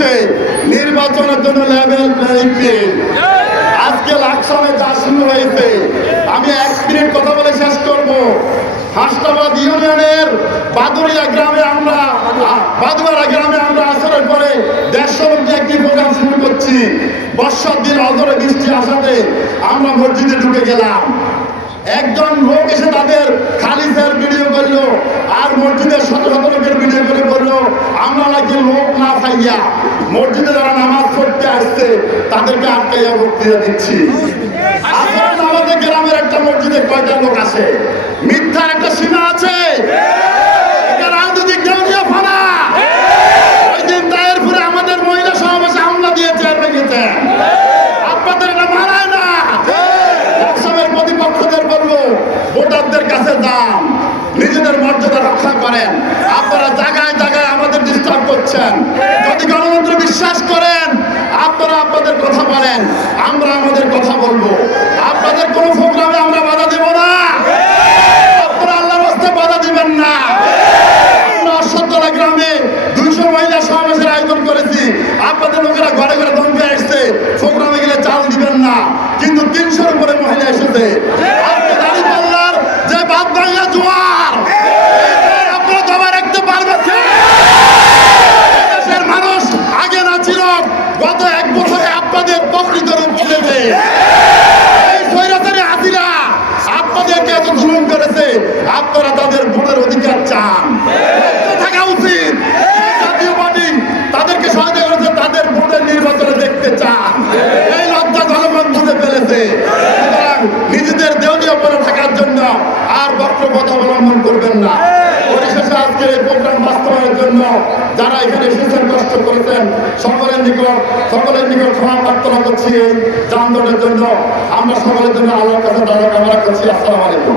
হচ্ছে নির্বাচনের জন্য লেভেল প্লেয়িং ফিল্ড আজকে লাকসামে যা শুরু হয়েছে, আমি এক মিনিট কথা বলে শেষ করব। হাসনাবাদ ইউনিয়নের বাদুরিয়া গ্রামে আমরা বাদুয়ারা গ্রামে আমরা আসরের পরে দেড়শোমুখী একটি প্রোগ্রাম শুরু করছি। বর্ষার দিন অধরে বৃষ্টি আসাতে আমরা মসজিদে ঢুকে গেলাম। একজন লোক এসে তাদের খালিসের ভিডিও করল, আর মসজিদের শত শত লোকের ভিডিও করে বলল আমরা নাকি লোক না পাইয়া মসজিদে যারা নামাজ পড়তে আসছে, তাদেরকে আটকাইয়া বক্তৃতা দিচ্ছি। আমাদের গ্রামের একটা মসজিদে কয়টা লোক আসে মিথ্যার একটা সীমা আছে। রাজনৈতিক আমাদের আপনাদের না। কাছে নিজেদের মর্যাদা রক্ষা করেন। আপনারা জায়গায় জায়গায় আমাদের ডিস্টার্ব করছেন যদি গণতন্ত্র বিশ্বাস করেন আপনারা আপনাদের কথা বলেন আমরা আমাদের কথা বলব। আপনাদের কোন প্রোগ্রামে আমরা বাধা দেব না। আপনারা আল্লাহর হস্তে বাধা দিবেন না। অশ্বত্তলা গ্রামে দুইশো মহিলা সমাবেশের আয়োজন করেছি। আপনাদের লোকেরা ঘরে ঘরে ধমকে আসছে, প্রোগ্রামে গেলে চাল দিবেন না। কিন্তু তিনশোর উপরে মহিলা এসেছে। করেছে আপনারা তাদের ভোটের অধিকার চান। থাকা উচিত। জাতীয় পার্টি তাদেরকে সহায়তা করেছে তাদের ভোটের নির্বাচনে দেখতে চান। এই লজ্জা জনগণ বুঝে ফেলেছে। সুতরাং নিজেদের দেউলিয়া পরে থাকার জন্য আর বক্রপথ অবলম্বন করবেন না। পরিশেষে আজকের এই প্রোগ্রাম বাস্তবায়নের জন্য যারা এখানে এসেছেন, কষ্ট করেছেন, সকলের নিকট সকলের নিকট ক্ষমা প্রার্থনা করছি এই যানজটের জন্য। আমরা সকলের জন্য আল্লাহর কাছে দাদা কামনা করছি। আসসালামু আলাইকুম।